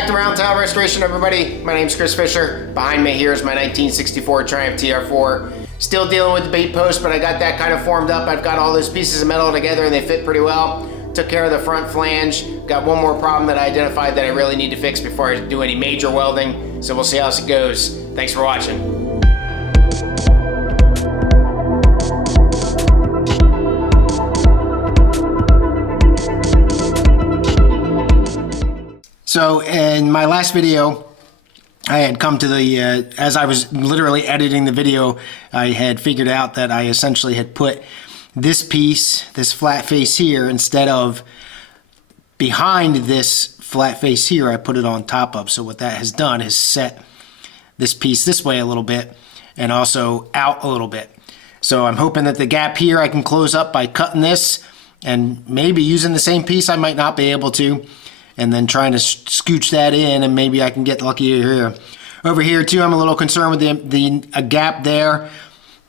back to Roundtail Restoration, everybody. My name's Chris Fisher. Behind me here is my 1964 Triumph TR4. Still dealing with the bait post, but I got that kind of formed up. I've got all those pieces of metal together and they fit pretty well. Took care of the front flange. Got one more problem that I identified that I really need to fix before I do any major welding. So we'll see how it goes. Thanks for watching. So in my last video, I had come to the, as I was literally editing the video, I had figured out that I essentially had put this piece, this flat face here, instead of behind this flat face here, I put it on top of. So what that has done is set this piece this way a little bit and also out a little bit. So I'm hoping that the gap here I can close up by cutting this and maybe using the same piece. I might not be able to. And then trying to scooch that in, and maybe I can get lucky here. Over here too, I'm a little concerned with a gap there.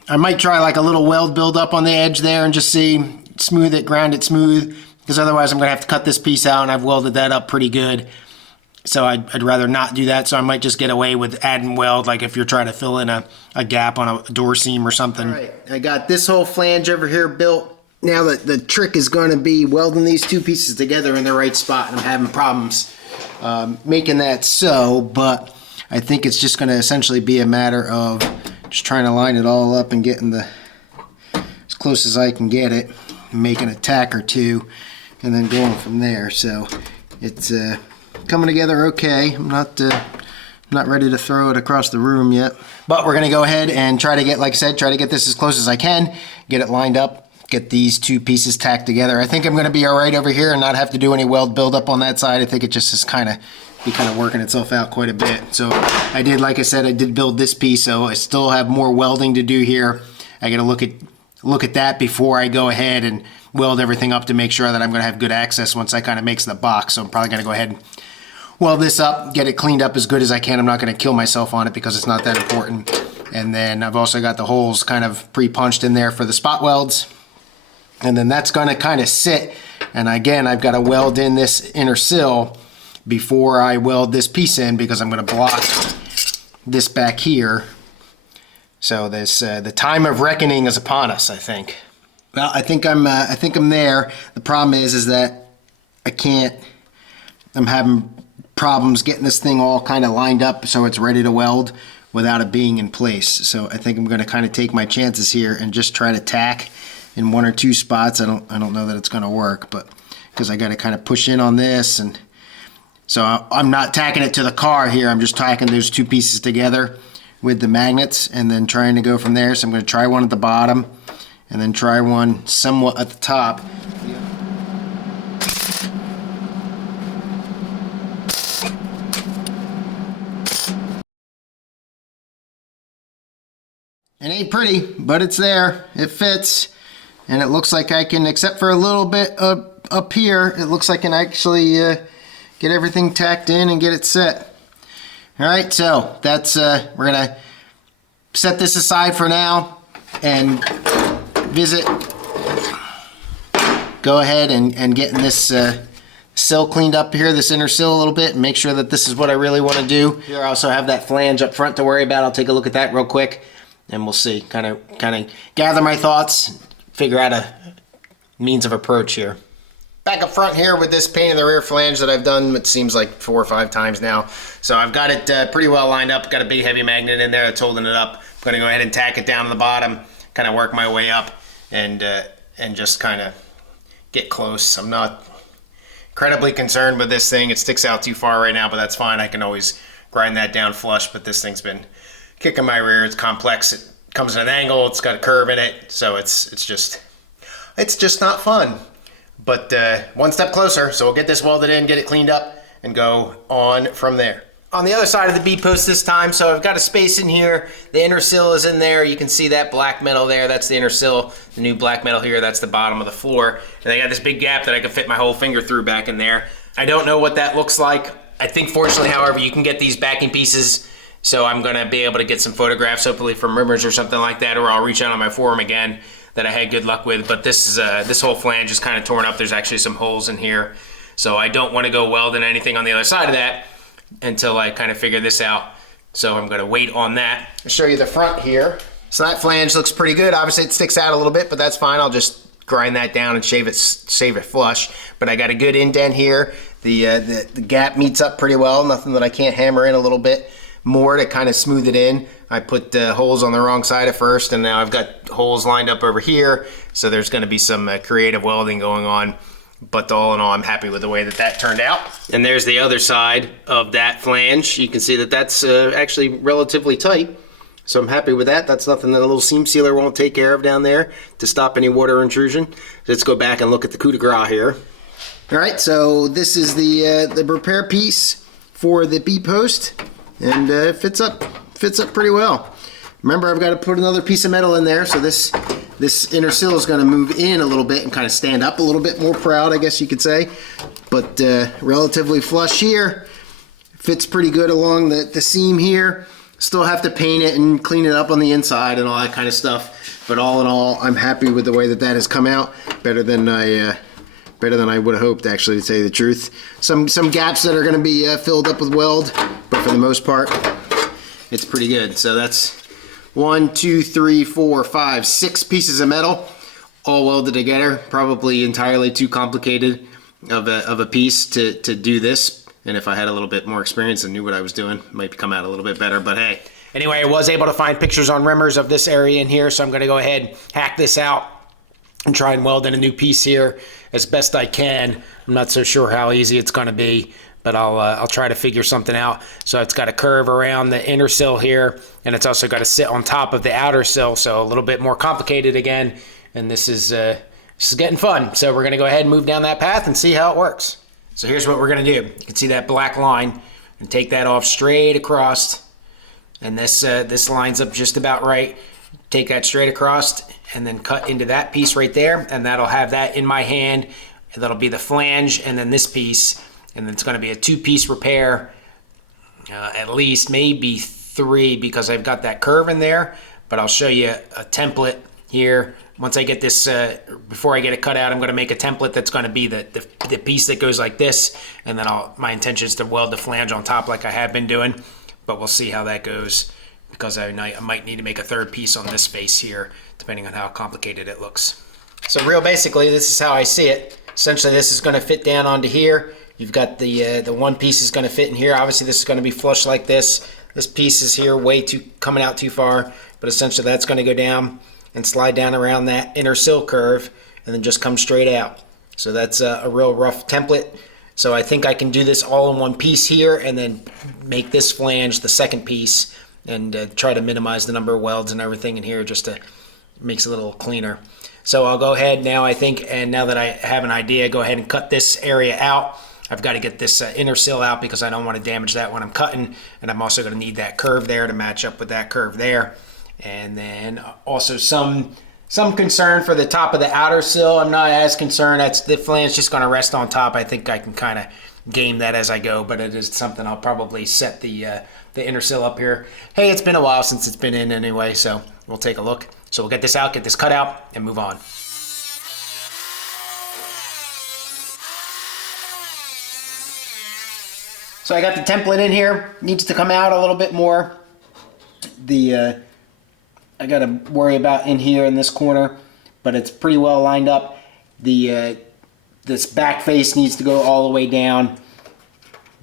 I might try like a little weld build up on the edge there and just see, smooth it, grind it smooth, because otherwise I'm gonna have to cut this piece out, and I've welded that up pretty good. So I'd rather not do that, so I might just get away with adding weld, like if you're trying to fill in a gap on a door seam or something. All right, I got this whole flange over here built. Now the trick is going to be welding these two pieces together in the right spot, and I'm having problems making that so, but I think it's just going to essentially be a matter of just trying to line it all up and getting as close as I can get it, making a tack or two, and then going from there. So it's coming together okay. I'm not ready to throw it across the room yet, but we're going to go ahead and try to get, like I said, try to get this as close as I can, get it lined up, get these two pieces tacked together. I think I'm going to be all right over here and not have to do any weld buildup on that side. I think it just is kind of working itself out quite a bit. So I did, like I said, I did build this piece, so I still have more welding to do here. I got to look at that before I go ahead and weld everything up to make sure that I'm going to have good access once I kind of makes the box. So I'm probably going to go ahead and weld this up, get it cleaned up as good as I can. I'm not going to kill myself on it because it's not that important. And then I've also got the holes kind of pre-punched in there for the spot welds. And then that's going to kind of sit, and again I've got to weld in this inner sill before I weld this piece in, because I'm going to block this back here. So this the time of reckoning is upon us, I think. Well, I think I'm there. The problem is that I'm having problems getting this thing all kind of lined up so it's ready to weld without it being in place. So I think I'm going to kind of take my chances here and just try to tack in one or two spots. I don't know that it's going to work, but because I got to kind of push in on this, and so I'm not tacking it to the car here. I'm just tacking those two pieces together with the magnets and then trying to go from there. So I'm going to try one at the bottom and then try one somewhat at the top. It ain't pretty, but it's there. It fits. And it looks like I can, except for a little bit up here, it looks like I can actually get everything tacked in and get it set. All right, so that's, we're gonna set this aside for now and go ahead and getting this sill cleaned up here, this inner sill a little bit, and make sure that this is what I really want to do. Here I also have that flange up front to worry about. I'll take a look at that real quick and we'll see, kind of gather my thoughts, figure out a means of approach here. Back up front here with this paint in the rear flange that I've done, it seems like 4 or 5 times now. So I've got it pretty well lined up, got a big heavy magnet in there that's holding it up. I'm gonna go ahead and tack it down to the bottom, kind of work my way up and just kind of get close. I'm not incredibly concerned with this thing. It sticks out too far right now, but that's fine. I can always grind that down flush, but this thing's been kicking my rear. It's complex. It comes at an angle. It's got a curve in it, so it's just not fun. But one step closer, so we'll get this welded in, get it cleaned up, and go on from there. On the other side of the bead post this time, so I've got a space in here. The inner sill is in there. You can see that black metal there. That's the inner sill. The new black metal here, that's the bottom of the floor. And I got this big gap that I can fit my whole finger through back in there. I don't know what that looks like. I think fortunately, however, you can get these backing pieces, so I'm gonna be able to get some photographs, hopefully from Rimmers or something like that, or I'll reach out on my forum again that I had good luck with. But this is this whole flange is kind of torn up. There's actually some holes in here, so I don't want to go welding anything on the other side of that. until I kind of figure this out. So I'm gonna wait on that. I'll show you the front here. So that flange looks pretty good. Obviously it sticks out a little bit, but that's fine. I'll just grind that down and shave it flush. But I got a good indent here. The gap meets up pretty well. Nothing that I can't hammer in a little bit more to kind of smooth it in. I put holes on the wrong side at first, and now I've got holes lined up over here. So there's gonna be some creative welding going on. But all in all, I'm happy with the way that that turned out. And there's the other side of that flange. You can see that that's actually relatively tight. So I'm happy with that. That's nothing that a little seam sealer won't take care of down there to stop any water intrusion. Let's go back and look at the coup de grace here. All right, so this is the repair piece for the B-post, and it fits up pretty well. Remember, I've got to put another piece of metal in there, so this inner sill is going to move in a little bit and kind of stand up a little bit more proud, I guess you could say. But relatively flush here. Fits pretty good along the seam here. Still have to paint it and clean it up on the inside and all that kind of stuff. But all in all, I'm happy with the way that has come out. Better than I would have hoped, actually, to tell you the truth. Some gaps that are going to be filled up with weld, but for the most part, it's pretty good. So that's 1, 2, 3, 4, 5, 6 pieces of metal, all welded together. Probably entirely too complicated of a piece to do this. And if I had a little bit more experience and knew what I was doing, it might come out a little bit better, but hey. Anyway, I was able to find pictures on Rimmers of this area in here, so I'm gonna go ahead, hack this out, and try and weld in a new piece here as best I can. I'm not so sure how easy it's gonna be, but I'll try to figure something out. So it's got a curve around the inner sill here, and it's also got to sit on top of the outer sill, so a little bit more complicated again. And this is getting fun. So we're gonna go ahead and move down that path and see how it works. So here's what we're gonna do. You can see that black line, and take that off straight across, and this lines up just about right. Take that straight across, and then cut into that piece right there, and that'll have that in my hand, and that'll be the flange, and then this piece, and then it's gonna be a 2-piece repair, at least, maybe 3, because I've got that curve in there, but I'll show you a template here. Once I get this, before I get it cut out, I'm gonna make a template that's gonna be the piece that goes like this, and then my intention is to weld the flange on top like I have been doing, but we'll see how that goes, because I might need to make a 3rd piece on this face here, depending on how complicated it looks. So real basically, this is how I see it. Essentially, this is gonna fit down onto here. You've got the one piece is gonna fit in here. Obviously, this is gonna be flush like this. This piece is here coming out too far, but essentially that's gonna go down and slide down around that inner sill curve, and then just come straight out. So that's a real rough template. So I think I can do this all in one piece here, and then make this flange the 2nd piece, and try to minimize the number of welds and everything in here, just to makes it a little cleaner. So I'll go ahead now, I think, and now that I have an idea, go ahead and cut this area out. I've got to get this inner sill out because I don't want to damage that when I'm cutting, and I'm also going to need that curve there to match up with that curve there. And then also some concern for the top of the outer sill. I'm not as concerned. That's the flange just going to rest on top. I think I can kind of game that as I go, but it is something I'll probably set the inner sill up here. Hey, it's been a while since it's been in anyway, so we'll take a look. So we'll get this out, get this cut out, and move on. So I got the template in here. Needs to come out a little bit more. I got to worry about in here in this corner, but it's pretty well lined up. This back face needs to go all the way down,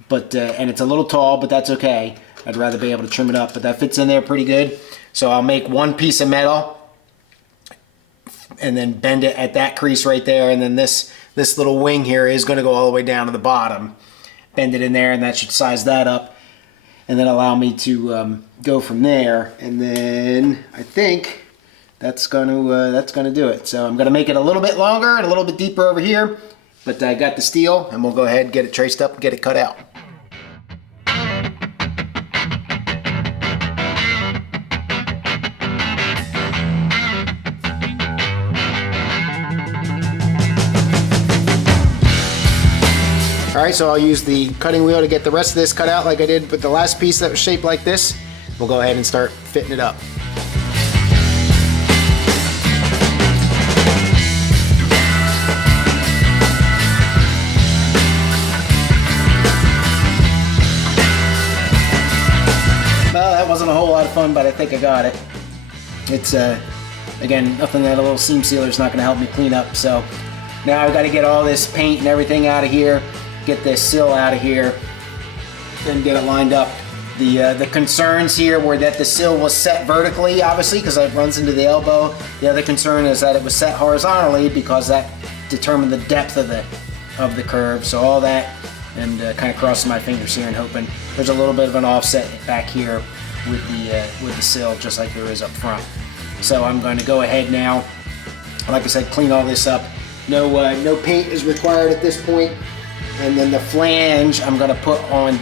but and it's a little tall, but that's okay. I'd rather be able to trim it up, but that fits in there pretty good. So I'll make 1 piece of metal and then bend it at that crease right there, and then this little wing here is going to go all the way down to the bottom. Bend it in there, and that should size that up, and then allow me to go from there. And then I think that's gonna do it. So I'm gonna make it a little bit longer and a little bit deeper over here, but I got the steel, and we'll go ahead and get it traced up and get it cut out. All right, so I'll use the cutting wheel to get the rest of this cut out like I did with the last piece that was shaped like this. We'll go ahead and start fitting it up. lot of fun, but I think I got it. It's, again, nothing that a little seam sealer is not gonna help me clean up. So now I've got to get all this paint and everything out of here, get this sill out of here, then get it lined up. The concerns here were that the sill was set vertically, obviously, because it runs into the elbow. The other concern is that it was set horizontally because that determined the depth of the curve. So all that, and kind of crossing my fingers here and hoping there's a little bit of an offset back here with the sill, just like there is up front. So I'm going to go ahead now, like I said, clean all this up. No paint is required at this point. And then the flange I'm going to put on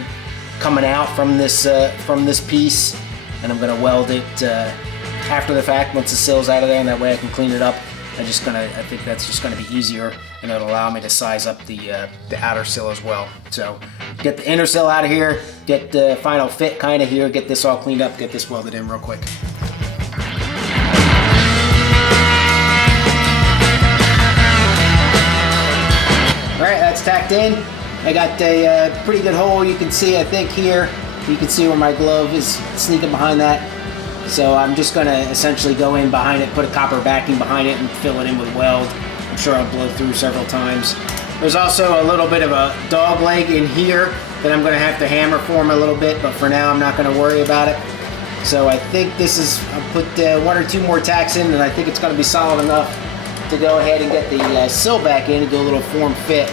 coming out from this piece, and I'm gonna weld it after the fact once the sill's out of there, and that way I can clean it up. I think that's just gonna be easier, and it'll allow me to size up the outer sill as well. So get the inner sill out of here, get the final fit kind of here, get this all cleaned up, get this welded in real quick. All right, that's tacked in. I got a pretty good hole, you can see, I think here. You can see where my glove is sneaking behind that. So I'm just gonna essentially go in behind it, put a copper backing behind it and fill it in with weld. I'm sure I'll blow through several times. There's also a little bit of a dog leg in here that I'm gonna have to hammer form a little bit, but for now I'm not gonna worry about it. So I think I'll put 1 or 2 more tacks in, and I think it's gonna be solid enough to go ahead and get the sill back in and do a little form fit.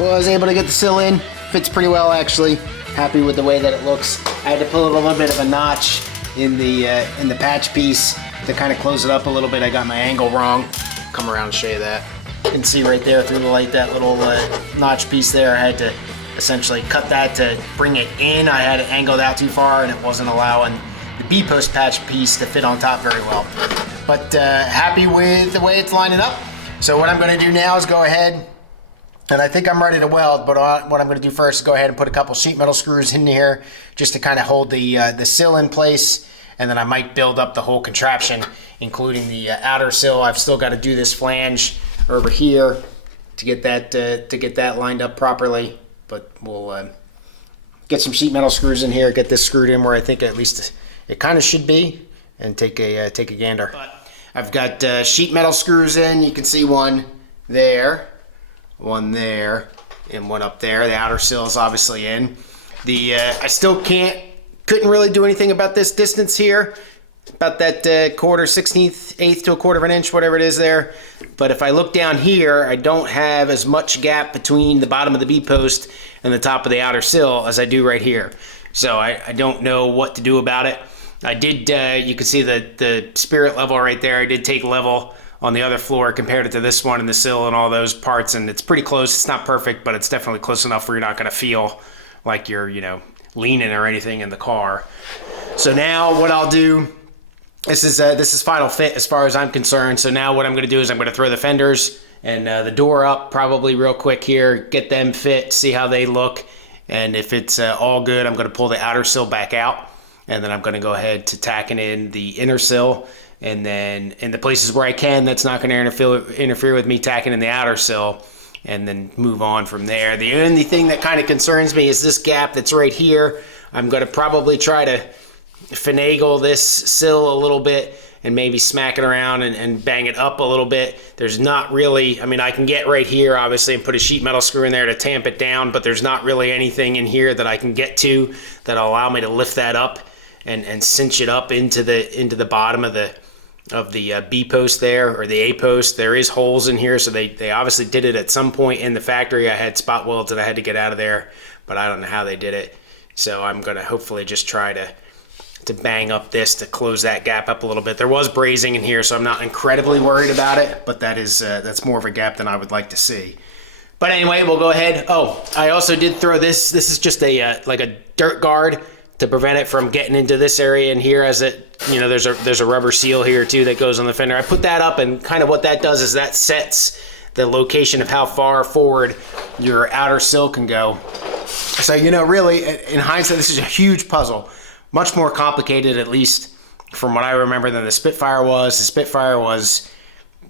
I was able to get the sill in, fits pretty well actually. Happy with the way that it looks. I had to put a little bit of a notch in the patch piece to kind of close it up a little bit. I got my angle wrong. Come around and show you that. You can see right there through the light, that little notch piece there. I had to essentially cut that to bring it in. I had it angled out too far and it wasn't allowing the B-post patch piece to fit on top very well. But happy with the way it's lining up. So what I'm going to do now is go ahead, and I think I'm ready to weld, but what I'm going to do first is go ahead and put a couple sheet metal screws in here just to kind of hold the sill in place, and then I might build up the whole contraption, including the outer sill. I've still got to do this flange over here to get that lined up properly, but we'll get some sheet metal screws in here, get this screwed in where I think at least it kind of should be, and take a gander. I've got sheet metal screws in. You can see one there, and one up there. The outer sill is obviously in. I still couldn't really do anything about this distance here, about that quarter, 16th, eighth to a quarter of an inch, whatever it is there. But if I look down here, I don't have as much gap between the bottom of the B-post and the top of the outer sill as I do right here. So I don't know what to do about it. I did, you can see the spirit level right there. I did take level on the other floor, compared it to this one and the sill and all those parts, and it's pretty close. It's not perfect, but it's definitely close enough where you're not gonna feel like you're, leaning or anything in the car. So now what I'll do, this is final fit as far as I'm concerned. So now what I'm gonna do is I'm gonna throw the fenders and the door up probably real quick here, get them fit, see how they look, and if it's all good, I'm gonna pull the outer sill back out, and then I'm gonna go ahead to tacking in the inner sill. And then in the places where I can, that's not going to interfere with me tacking in the outer sill, and then move on from there. The only thing that kind of concerns me is this gap that's right here. I'm going to probably try to finagle this sill a little bit and maybe smack it around and bang it up a little bit. There's not really, I can get right here obviously and put a sheet metal screw in there to tamp it down, but there's not really anything in here that I can get to that'll allow me to lift that up and cinch it up into the bottom of the B-post there, or the A-post. There is holes in here, so they obviously did it at some point in the factory. I had spot welds that I had to get out of there, but I don't know how they did it. So I'm gonna hopefully just try to bang up this to close that gap up a little bit. There was brazing in here, so I'm not incredibly worried about it, but that's more of a gap than I would like to see. But anyway, we'll go ahead. Oh, I also did throw this. This is just like a dirt guard to prevent it from getting into this area in here, as it, there's a rubber seal here too that goes on the fender. I put that up, and kind of what that does is that sets the location of how far forward your outer sill can go. So, really, in hindsight, this is a huge puzzle. much more complicated, at least from what I remember, than the Spitfire was. The Spitfire was,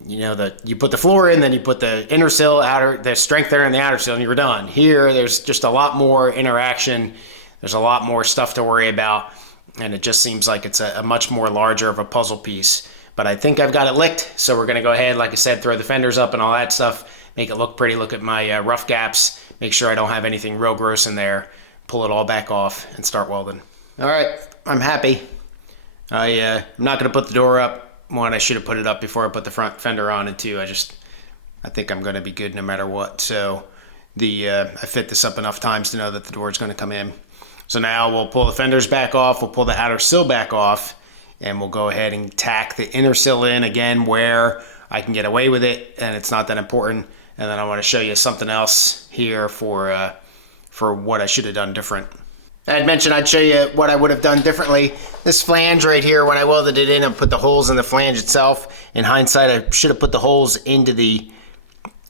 you know, you put the floor in, then you put the inner sill, the strength there in the outer sill, and you were done. Here, there's just a lot more interaction. There's a lot more stuff to worry about, and it just seems like it's a much more larger of a puzzle piece. But I think I've got it licked, so we're gonna go ahead, like I said, throw the fenders up and all that stuff, make it look pretty, look at my rough gaps, make sure I don't have anything real gross in there, pull it all back off, and start welding. All right, I'm happy. I'm not gonna put the door up. One, I should have put it up before I put the front fender on, and two, I think I'm gonna be good no matter what. So I fit this up enough times to know that the door is gonna come in. So now we'll pull the fenders back off, we'll pull the outer sill back off, and we'll go ahead and tack the inner sill in again where I can get away with it and it's not that important. And then I wanna show you something else here for what I should have done different. I had mentioned I'd show you what I would have done differently. This flange right here, when I welded it in and put the holes in the flange itself, in hindsight, I should have put the holes into the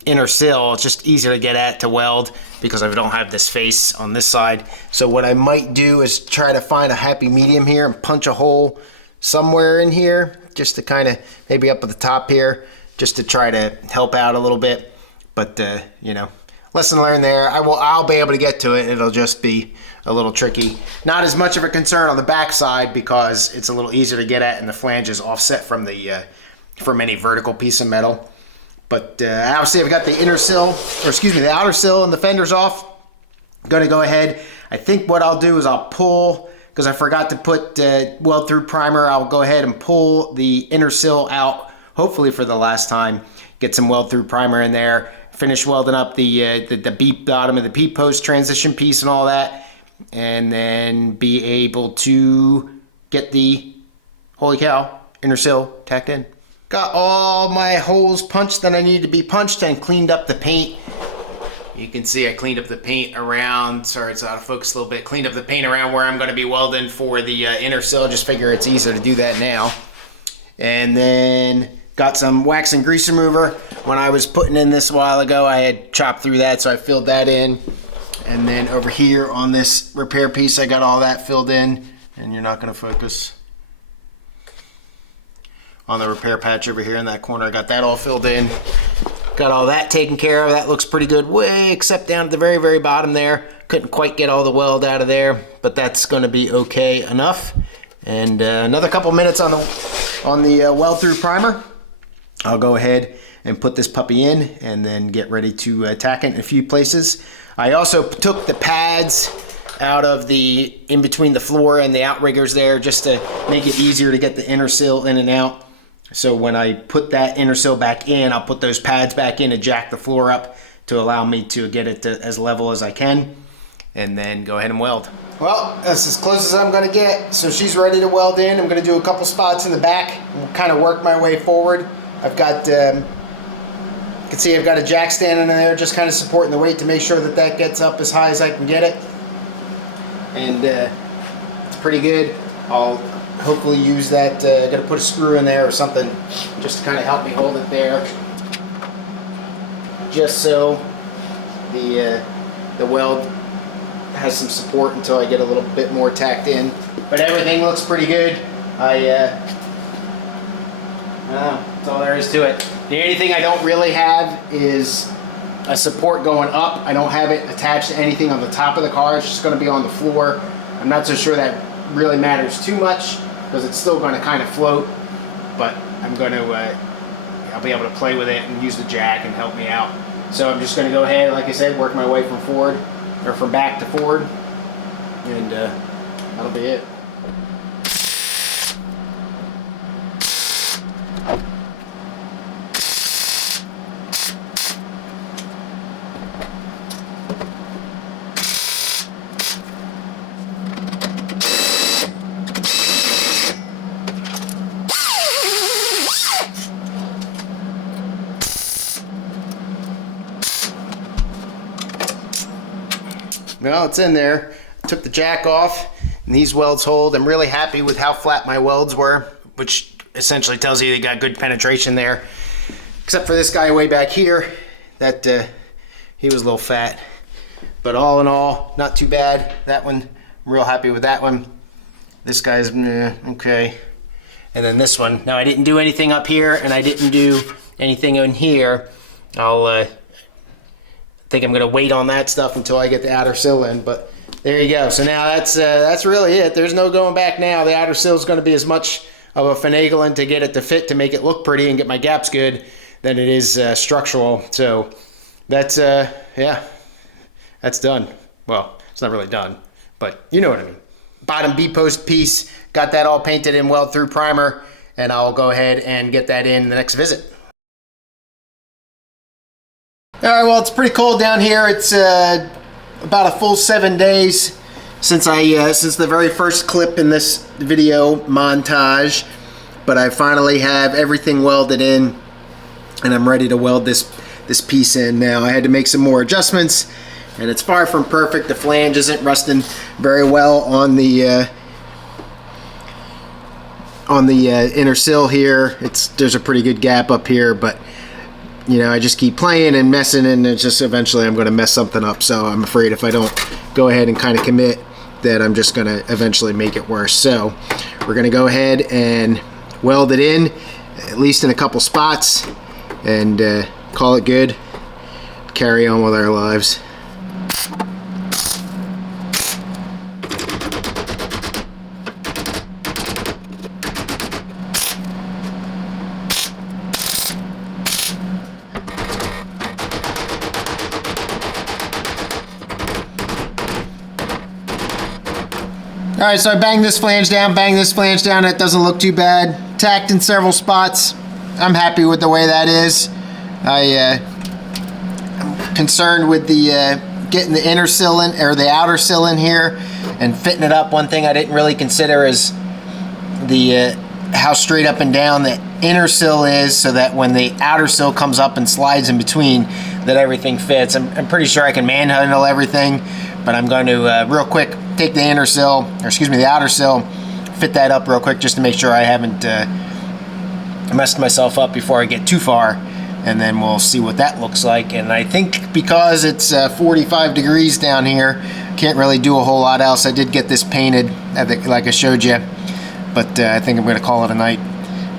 inner sill. It's just easier to get at to weld because I don't have this face on this side. So what I might do is try to find a happy medium here and punch a hole somewhere in here, just to kind of, maybe up at the top here, just to try to help out a little bit. But you know, lesson learned there. I'll be able to get to it. It'll just be a little tricky. Not as much of a concern on the back side because it's a little easier to get at and the flange is offset from any vertical piece of metal. But obviously I've got the the outer sill and the fenders off. I'm gonna go ahead. I think what I'll do is I'll pull, because I forgot to put weld through primer, I'll go ahead and pull the inner sill out, hopefully for the last time, get some weld through primer in there, finish welding up the beep bottom of the peep post transition piece and all that, and then be able to get the, holy cow, inner sill tacked in. Got all my holes punched that I need to be punched and cleaned up the paint. You can see I cleaned up the paint around, sorry it's out of focus a little bit, cleaned up the paint around where I'm going to be welding for the inner sill. Just figure it's easier to do that now. And then got some wax and grease remover. When I was putting in this a while ago, I had chopped through that, so I filled that in. And then over here on this repair piece, I got all that filled in, and you're not going to focus. On the repair patch over here in that corner, I got that all filled in. Got all that taken care of. That looks pretty good, way except down at the very, very bottom there. Couldn't quite get all the weld out of there, but that's going to be okay enough. And another couple minutes on the weld through primer. I'll go ahead and put this puppy in and then get ready to tack it in a few places. I also took the pads out of in between the floor and the outriggers there, just to make it easier to get the inner sill in and out. So when I put that inner sill back in, I'll put those pads back in and jack the floor up to allow me to get it to as level as I can, and then go ahead and weld. Well, that's as close as I'm gonna get. So she's ready to weld in. I'm gonna do a couple spots in the back and kind of work my way forward. I've got, you can see I've got a jack standing in there, just kind of supporting the weight to make sure that that gets up as high as I can get it. And it's pretty good. I'll hopefully use that, gotta put a screw in there or something just to kind of help me hold it there, just so the weld has some support until I get a little bit more tacked in. But everything looks pretty good. That's all there is to it. The only thing I don't really have is a support going up. I don't have it attached to anything on the top of the car. It's just going to be on the floor. I'm not so sure that really matters too much because it's still going to kind of float, but I'm going to I'll be able to play with it and use the jack and help me out. So I'm just going to go ahead, like I said, work my way from forward, or from back to forward, and that'll be it. Well, it's in there. I took the jack off and these welds hold. I'm really happy with how flat my welds were, which essentially tells you they got good penetration there. Except for this guy way back here, that he was a little fat. But all in all, not too bad. That one, I'm real happy with that one. This guy's okay. And then this one. Now I didn't do anything up here, and I didn't do anything in here. I think I'm gonna wait on that stuff until I get the outer sill in, but there you go. So now that's really it. There's no going back now. The outer sill is gonna be as much of a finagling to get it to fit, to make it look pretty and get my gaps good, than it is structural. So that's, yeah, that's done. Well, it's not really done, but you know what I mean. Bottom B-post piece, got that all painted in weld through primer, and I'll go ahead and get that in the next visit. All right, well, it's pretty cold down here. It's about a full 7 days since since the very first clip in this video montage, but I finally have everything welded in, and I'm ready to weld this piece in now. I had to make some more adjustments, and it's far from perfect. The flange isn't rusting very well on the inner sill here. There's a pretty good gap up here, but you know, I just keep playing and messing, and it's just eventually I'm going to mess something up. So I'm afraid if I don't go ahead and kind of commit, that I'm just going to eventually make it worse. So we're going to go ahead and weld it in, at least in a couple spots, and call it good. Carry on with our lives. All right, so I banged this flange down, That doesn't look too bad. Tacked in several spots. I'm happy with the way that is. I'm concerned with the getting the inner sill in, or the outer sill in here, and fitting it up. One thing I didn't really consider is the how straight up and down the inner sill is, so that when the outer sill comes up and slides in between, that everything fits. I'm pretty sure I can manhandle everything, but I'm going to real quick take the inner sill, or excuse me, the outer sill, fit that up real quick just to make sure I haven't messed myself up before I get too far, and then we'll see what that looks like. And I think because it's 45 degrees down here, can't really do a whole lot else. I did get this painted, like I showed you, but I think I'm going to call it a night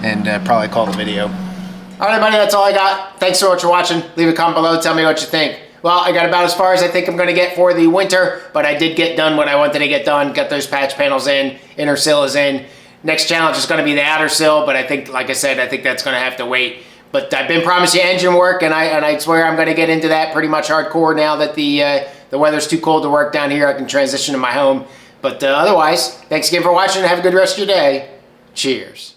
and probably call the video. All right, everybody, that's all I got. Thanks so much for watching. Leave a comment below, tell me what you think. Well, I got about as far as I think I'm going to get for the winter, but I did get done what I wanted to get done. Got those patch panels in, inner sill is in. Next challenge is going to be the outer sill, but I think, like I said, I think that's going to have to wait. But I've been promised you engine work, and I swear I'm going to get into that pretty much hardcore now that the weather's too cold to work down here. I can transition to my home. But otherwise, thanks again for watching, and have a good rest of your day. Cheers.